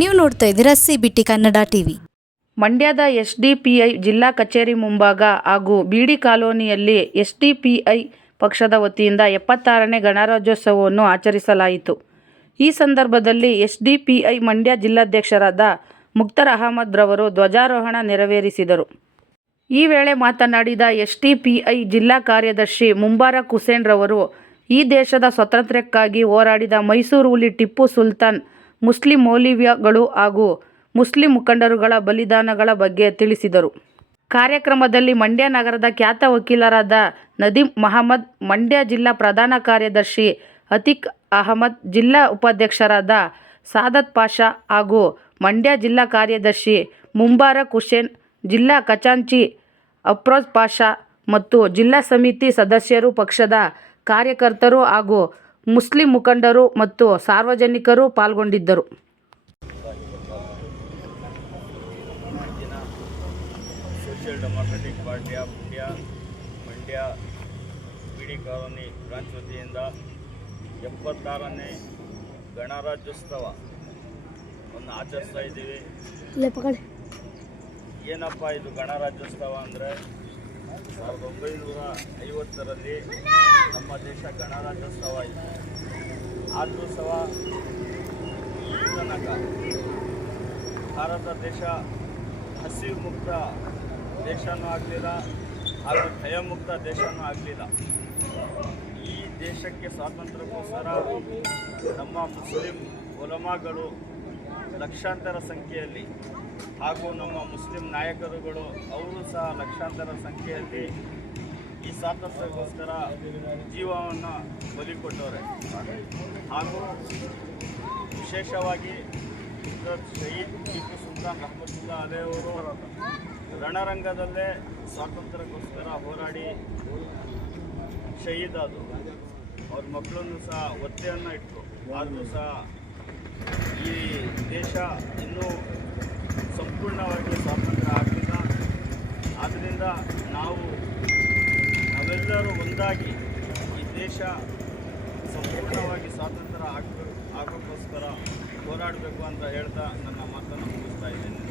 ನೀವು ನೋಡ್ತಾ ಇದ್ದೀರಾ ಸಿ ಕನ್ನಡ ಟಿವಿ. ಮಂಡ್ಯದ ಎಸ್ಡಿಪಿಐ ಜಿಲ್ಲಾ ಕಚೇರಿ ಮುಂಭಾಗ ಹಾಗೂ ಬಿಡಿ ಕಾಲೋನಿಯಲ್ಲಿ ಎಸ್ಡಿಪಿಐ ಪಕ್ಷದ ವತಿಯಿಂದ ಎಪ್ಪತ್ತಾರನೇ ಗಣರಾಜ್ಯೋತ್ಸವವನ್ನು ಆಚರಿಸಲಾಯಿತು. ಈ ಸಂದರ್ಭದಲ್ಲಿ ಎಸ್ಡಿಪಿಐ ಮಂಡ್ಯ ಜಿಲ್ಲಾಧ್ಯಕ್ಷರಾದ ಮುಕ್ತರ್ ಅಹಮದ್ ರವರು ಧ್ವಜಾರೋಹಣ ನೆರವೇರಿಸಿದರು. ಈ ವೇಳೆ ಮಾತನಾಡಿದ ಎಸ್ಡಿಪಿಐ ಜಿಲ್ಲಾ ಕಾರ್ಯದರ್ಶಿ ಮುಂಬಾರಕ್ ಹುಸೇನ್ ರವರು, ಈ ದೇಶದ ಸ್ವಾತಂತ್ರ್ಯಕ್ಕಾಗಿ ಹೋರಾಡಿದ ಮೈಸೂರು ಹುಲಿ ಟಿಪ್ಪು ಸುಲ್ತಾನ್ ಮುಸ್ಲಿಂ ಮೌಲಿವ್ಯಗಳು ಹಾಗೂ ಮುಸ್ಲಿಂ ಮುಖಂಡರುಗಳ ಬಲಿದಾನಗಳ ಬಗ್ಗೆ ತಿಳಿಸಿದರು. ಕಾರ್ಯಕ್ರಮದಲ್ಲಿ ಮಂಡ್ಯ ನಗರದ ಖ್ಯಾತ ವಕೀಲರಾದ ನದೀಂ ಮಹಮ್ಮದ್, ಮಂಡ್ಯ ಜಿಲ್ಲಾ ಪ್ರಧಾನ ಕಾರ್ಯದರ್ಶಿ ಅತಿಕ್ ಅಹಮದ್, ಜಿಲ್ಲಾ ಉಪಾಧ್ಯಕ್ಷರಾದ ಸಾದತ್ ಪಾಷಾ ಹಾಗೂ ಮಂಡ್ಯ ಜಿಲ್ಲಾ ಕಾರ್ಯದರ್ಶಿ ಮುಂಬಾರಕ್ ಹುಸೇನ್, ಜಿಲ್ಲಾ ಖಚಾಂಚಿ ಅಪ್ರೋಜ್ ಪಾಷಾ ಮತ್ತು ಜಿಲ್ಲಾ ಸಮಿತಿ ಸದಸ್ಯರು ಪಕ್ಷದ ಕಾರ್ಯಕರ್ತರು ಹಾಗೂ ಮುಸ್ಲಿಂ ಮುಖಂಡರು ಮತ್ತು ಸಾರ್ವಜನಿಕರು ಪಾಲ್ಗೊಂಡಿದ್ದರು. Social democratic party of India Mandya B D colony branch ವತಿಯಿಂದ ಎಪ್ಪತ್ತಾರನೇ ಗಣರಾಜ್ಯೋತ್ಸವವನ್ನು ಆಚರಿಸ್ತಾ ಇದ್ದೀವಿ. ಏನಪ್ಪ ಇದು ಗಣರಾಜ್ಯೋತ್ಸವ ಅಂದರೆ? ಸಾವಿರದ ಒಂಬೈನೂರ ಐವತ್ತರಲ್ಲಿ ನಮ್ಮ ದೇಶ ಗಣರಾಜ್ಯೋತ್ಸವ ಆಯಿತು. ಸಹ ತನಕ ಭಾರತ ದೇಶ ಹಸಿವು ಮುಕ್ತ ದೇಶನೂ ಆಗಲಿಲ್ಲ ಹಾಗೂ ಭಯಮುಕ್ತ ದೇಶನೂ ಆಗಲಿಲ್ಲ. ಈ ದೇಶಕ್ಕೆ ಸ್ವಾತಂತ್ರ್ಯಕ್ಕೋಸ್ಕರ ನಮ್ಮ ಮುಸ್ಲಿಂ ಒಲಮಾಗಳು ಲಕ್ಷಾಂತರ ಸಂಖ್ಯೆಯಲ್ಲಿ ಹಾಗೂ ನಮ್ಮ ಮುಸ್ಲಿಂ ನಾಯಕರುಗಳು, ಅವರು ಸಹ ಲಕ್ಷಾಂತರ ಸಂಖ್ಯೆಯಲ್ಲಿ ಈ ಸ್ವಾತಂತ್ರ್ಯಕ್ಕೋಸ್ಕರ ಜೀವವನ್ನು ಬಲಿ ಕೊಟ್ಟವರೆ ಹಾಗೂ ವಿಶೇಷವಾಗಿ ಶಹೀದ್ ಟಿಪ್ಪು ಸುಲ್ತಾನ್ ರಹಮತುಲ್ಲಾ ಅಲೆಯವರು ರಣರಂಗದಲ್ಲೇ ಸ್ವಾತಂತ್ರ್ಯಕ್ಕೋಸ್ಕರ ಹೋರಾಡಿ ಶಹೀದ್ ಆದರು. ಅವ್ರ ಮಕ್ಕಳನ್ನು ಸಹ ಒತ್ತೆಯನ್ನು ಇಟ್ಟರು ಆದರೂ ಸಹ ಈ ದೇಶ ಇನ್ನೂ ಸಂಪೂರ್ಣವಾಗಿ ಸ್ವಾತಂತ್ರ್ಯ ಆಗಲಿಲ್ಲ ಆದ್ದರಿಂದ ನಾವು ನಾವೆಲ್ಲರೂ ಒಂದಾಗಿ ಈ ದೇಶ ಸಂಪೂರ್ಣವಾಗಿ ಸ್ವಾತಂತ್ರ್ಯ ಆಗಬೇಕು ಆಗೋಕ್ಕೋಸ್ಕರ ಹೋರಾಡಬೇಕು ಅಂತ ಹೇಳ್ತಾ ನನ್ನ ಮಾತನ್ನು ಮುಗಿಸ್ತಾ ಇದ್ದೇನೆ.